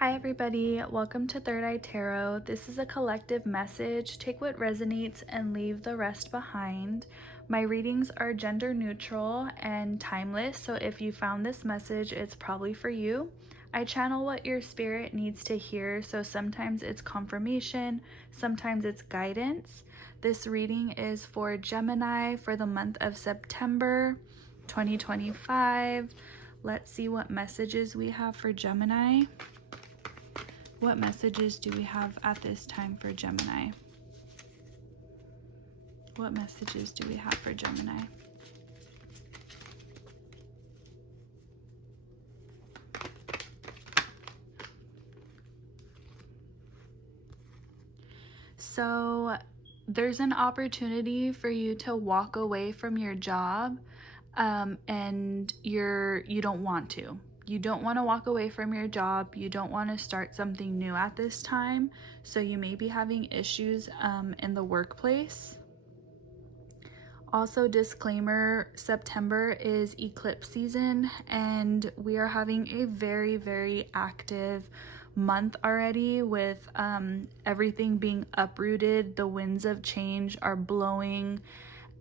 Hi everybody, welcome to Third Eye Tarot. This is a collective message. Take what resonates and leave the rest behind. My readings are gender neutral and timeless, so if you found this message, it's probably for you. I channel what your spirit needs to hear, so sometimes it's confirmation, sometimes it's guidance. This reading is for Gemini for the month of September 2025. Let's see what messages we have for Gemini. What messages do we have at this time for Gemini? What messages do we have for Gemini? So there's an opportunity for you to walk away from your job and you don't want to. You don't want to walk away from your job. You don't want to start something new at this time. So you may be having issues in the workplace. Also, disclaimer, September is eclipse season and we are having a very, very active month already with everything being uprooted. The winds of change are blowing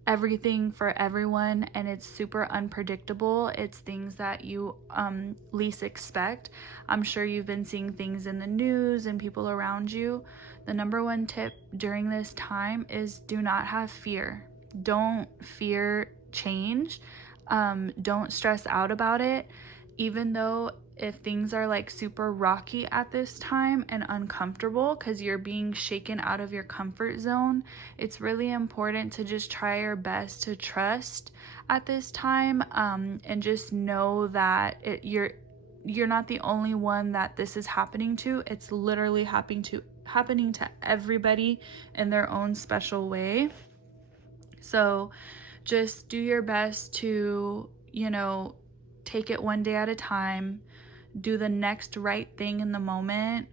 everything for everyone and it's super unpredictable. It's things that you least expect. I'm sure you've been seeing things in the news and people around you. The number one tip during this time is do not have fear. Don't fear change. Don't stress out about it. Even though if things are like super rocky at this time and uncomfortable because you're being shaken out of your comfort zone, it's really important to just try your best to trust at this time, and just know that you're not the only one that this is happening to. It's literally happening to everybody in their own special way. So just do your best to, take it one day at a time, do the next right thing in the moment,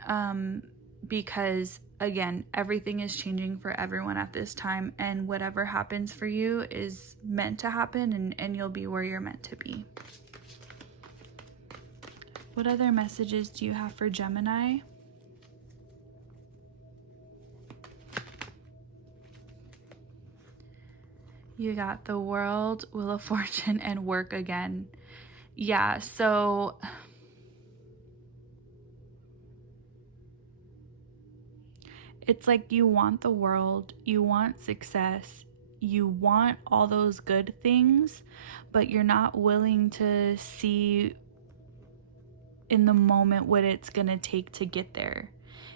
because again, everything is changing for everyone at this time, and whatever happens for you is meant to happen, and you'll be where you're meant to be. What other messages do you have for Gemini? You got the World, Wheel of Fortune, and Work again. Yeah, so it's like you want the world, you want success, you want all those good things, but you're not willing to see in the moment what it's going to take to get there.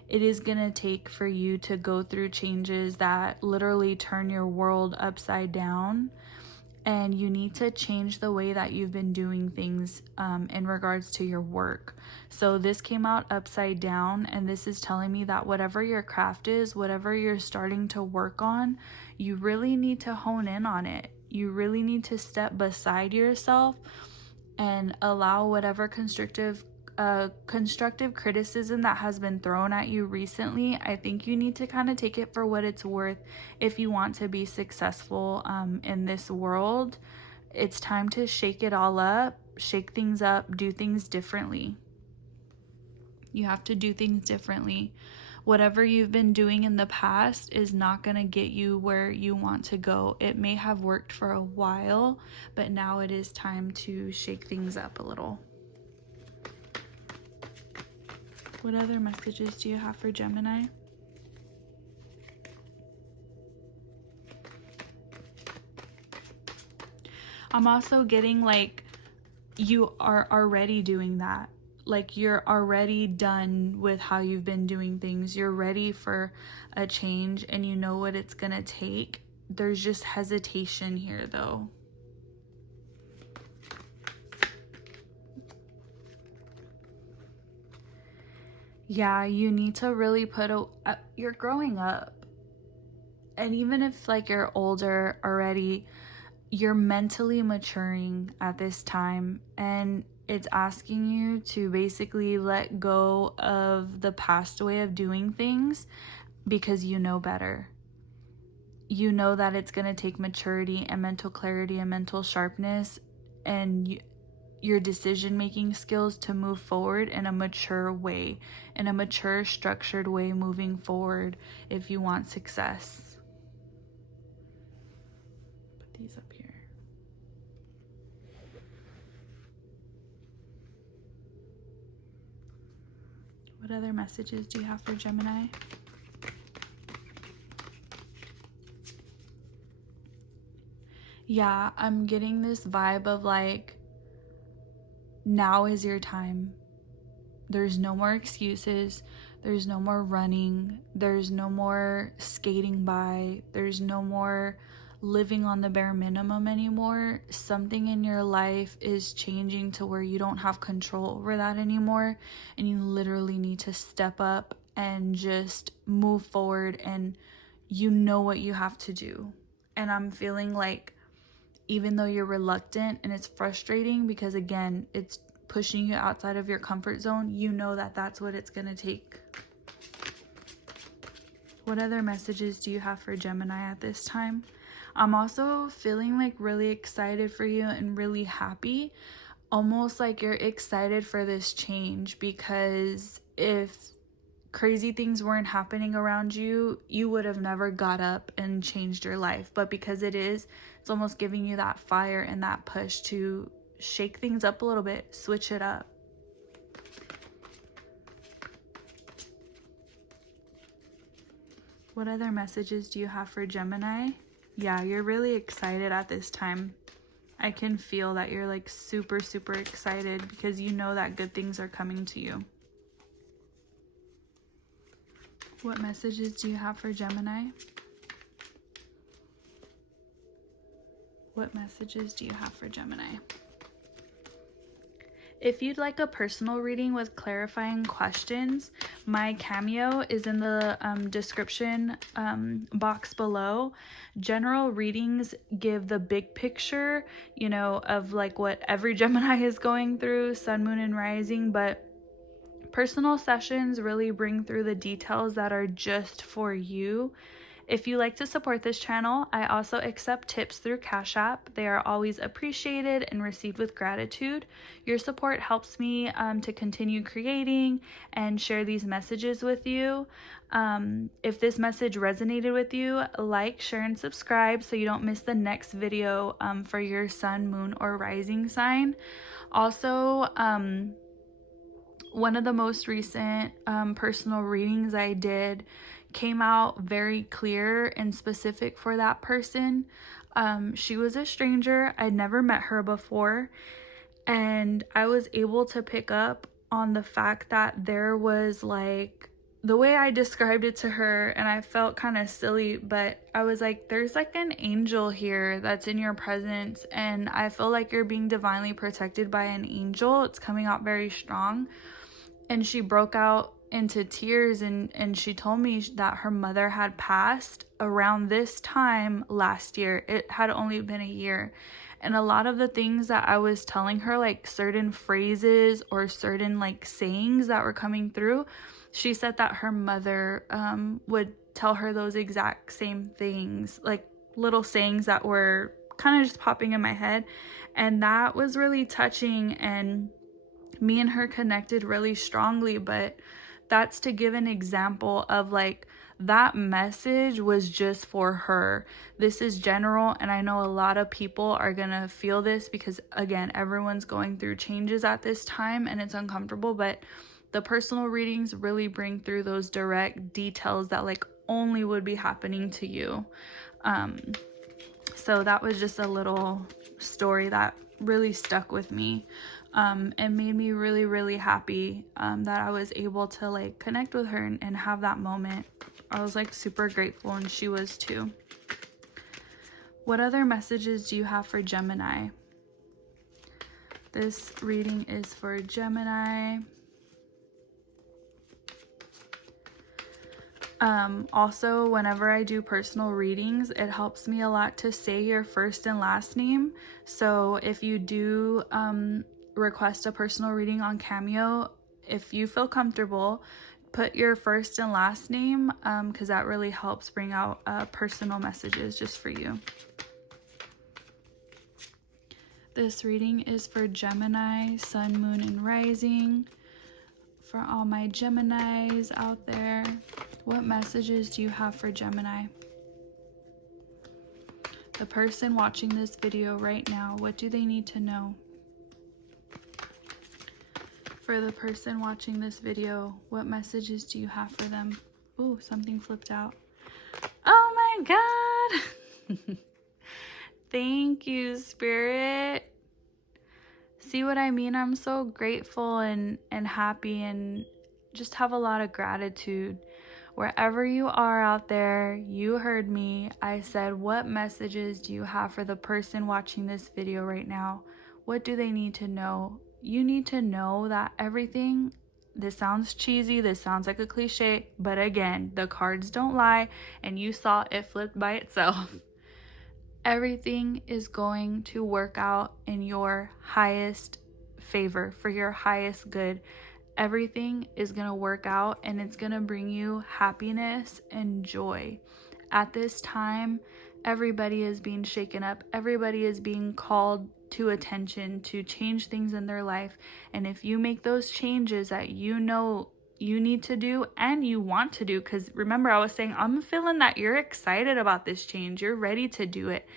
It is going to take for you to go through changes that literally turn your world upside down. And you need to change the way that you've been doing things in regards to your work. So this came out upside down, and this is telling me that whatever your craft is, whatever you're starting to work on, you really need to hone in on it. You really need to step beside yourself and allow whatever constructive criticism that has been thrown at you recently. I think you need to kind of take it for what it's worth. If you want to be successful in this world, it's time to shake it all up, shake things up, do things differently. You have to do things differently. Whatever you've been doing in the past is not going to get you where you want to go. It may have worked for a while, but now it is time to shake things up a little. What other messages do you have for Gemini? I'm also getting like you are already doing that. Like you're already done with how you've been doing things. You're ready for a change and you know what it's gonna take. There's just hesitation here though. Yeah, you need to really you're growing up. And even if like you're older already, you're mentally maturing at this time, and it's asking you to basically let go of the past way of doing things because you know better. You know that it's going to take maturity and mental clarity and mental sharpness, and your decision-making skills to move forward in a mature way, in a mature, structured way moving forward if you want success. Put these up here. What other messages do you have for Gemini? Yeah, I'm getting this vibe of like, now is your time. There's no more excuses. There's no more running. There's no more skating by. There's no more living on the bare minimum anymore. Something in your life is changing to where you don't have control over that anymore. And you literally need to step up and just move forward, and you know what you have to do. And I'm feeling like, even though you're reluctant and it's frustrating because, again, it's pushing you outside of your comfort zone, you know that that's what it's going to take. What other messages do you have for Gemini at this time? I'm also feeling like really excited for you and really happy. Almost like you're excited for this change, because if crazy things weren't happening around you, you would have never got up and changed your life. But because it is, it's almost giving you that fire and that push to shake things up a little bit, switch it up. What other messages do you have for Gemini? Yeah, you're really excited at this time. I can feel that you're like super, super excited because you know that good things are coming to you. What messages do you have for Gemini? What messages do you have for Gemini? If you'd like a personal reading with clarifying questions, my Cameo is in the description box below. General readings give the big picture, you know, of like what every Gemini is going through, sun, moon, and rising, but personal sessions really bring through the details that are just for you. If you like to support this channel, I also accept tips through Cash App. They are always appreciated and received with gratitude. Your support helps me to continue creating and share these messages with you. If this message resonated with you, like, share, and subscribe so you don't miss the next video for your sun, moon, or rising sign. Also, one of the most recent personal readings I did came out very clear and specific for that person. She was a stranger. I'd never met her before, and I was able to pick up on the fact that there was like, the way I described it to her, and I felt kind of silly, but I was like, there's like an angel here that's in your presence, and I feel like you're being divinely protected by an angel. It's coming out very strong. And she broke out into tears, and she told me that her mother had passed around this time last year. It had only been a year. And a lot of the things that I was telling her, like certain phrases or certain like sayings that were coming through, she said that her mother would tell her those exact same things, like little sayings that were kind of just popping in my head. And that was really touching, and me and her connected really strongly. But that's to give an example of like, that message was just for her. This is general, and I know a lot of people are gonna feel this because, again, everyone's going through changes at this time and it's uncomfortable, but the personal readings really bring through those direct details that like only would be happening to you. So that was just a little story that really stuck with me. And made me really, really happy that I was able to like connect with her and have that moment. I was like super grateful, and she was too. What other messages do you have for Gemini? This reading is for Gemini. Also, whenever I do personal readings, it helps me a lot to say your first and last name. So if you do request a personal reading on Cameo, if you feel comfortable, put your first and last name, because that really helps bring out personal messages just for you. This reading is for Gemini, Sun, Moon, and Rising. For all my Geminis out there, what messages do you have for Gemini? The person watching this video right now, what do they need to know? For the person watching this video, what messages do you have for them? Ooh, something flipped out. Oh my God! Thank you, Spirit. See what I mean? I'm so grateful and happy and just have a lot of gratitude. Wherever you are out there, you heard me. I said, what messages do you have for the person watching this video right now? What do they need to know? You need to know that everything, this sounds cheesy, this sounds like a cliche, but again, the cards don't lie, and you saw it flipped by itself. Everything is going to work out in your highest favor, for your highest good. Everything is going to work out, and it's going to bring you happiness and joy. At this time, everybody is being shaken up. Everybody is being called to attention to change things in their life. And if you make those changes that you know you need to do and you want to do, because remember I was saying, I'm feeling that you're excited about this change. You're ready to do it.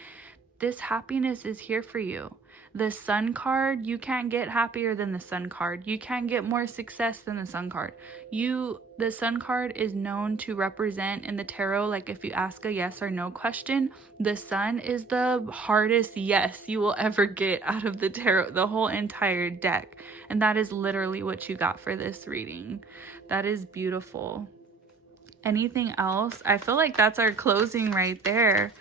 This happiness is here for you. The Sun card, you can't get happier than the Sun card. You can't get more success than the Sun card. The Sun card is known to represent in the tarot, like if you ask a yes or no question, the Sun is the hardest yes you will ever get out of the tarot, the whole entire deck. And that is literally what you got for this reading. That is beautiful. Anything else? I feel like that's our closing right there.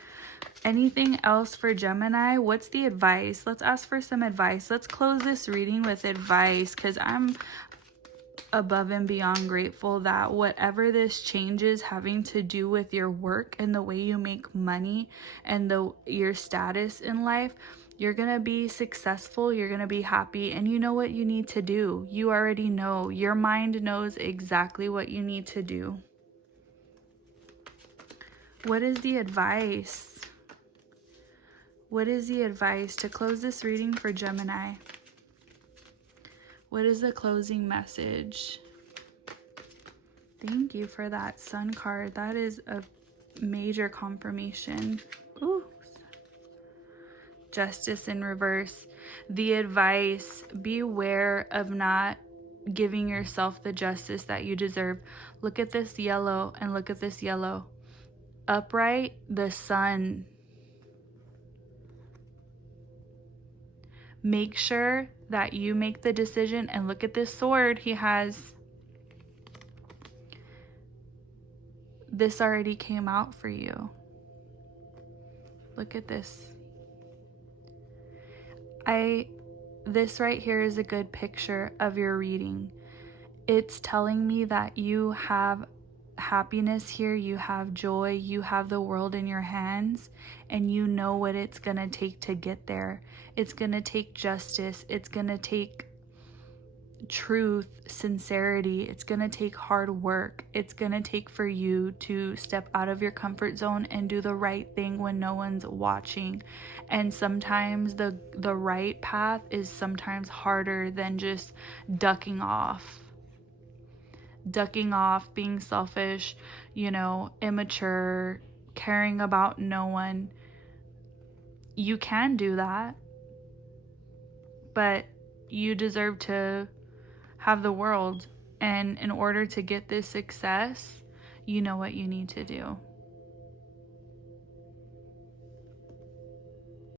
Anything else for Gemini? What's the advice? Let's ask for some advice. Let's close this reading with advice, because I'm above and beyond grateful that whatever this change is having to do with your work and the way you make money and your status in life, you're going to be successful, you're going to be happy, and you know what you need to do. You already know. Your mind knows exactly what you need to do. What is the advice? What is the advice to close this reading for Gemini? What is the closing message? Thank you for that Sun card. That is a major confirmation. Ooh. Justice in reverse. The advice, beware of not giving yourself the justice that you deserve. Look at this yellow and look at this yellow. Upright, the Sun. Make sure that you make the decision, and look at this sword he has. This already came out for you. Look at this. This right here is a good picture of your reading. It's telling me that you have happiness here, you have joy, you have the world in your hands, and you know what it's gonna take to get there. It's gonna take justice, it's gonna take truth, sincerity, it's gonna take hard work, it's gonna take for you to step out of your comfort zone and do the right thing when no one's watching. And sometimes the right path is sometimes harder than just ducking off, being selfish, immature, caring about no one. You can do that, but you deserve to have the world. And in order to get this success, you know what you need to do.